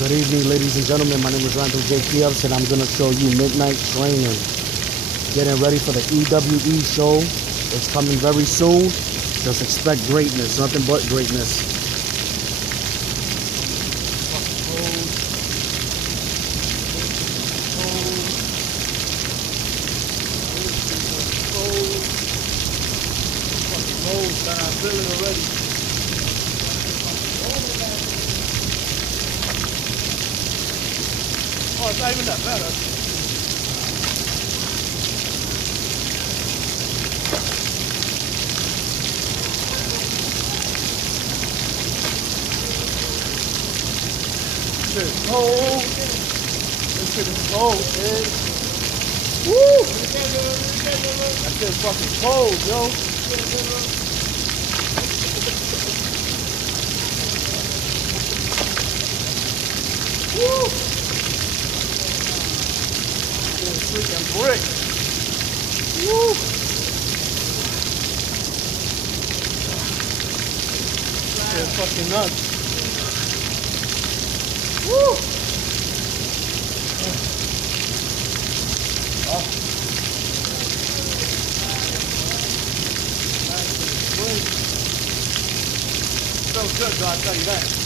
Good evening, ladies and gentlemen. My name is Randall J. Kievs, and I'm going to show you Midnight Training. Getting ready for the EWE show. It's coming very soon. Just expect greatness, nothing but greatness. I feel it already. Oh, it's not even that bad. This shit is cold. This shit is cold, man. Woo! That shit is fucking cold, yo. Woo! Freaking brick. Woo! It's fucking nuts. Woo! Oh. Feels good, though, I'll tell you that.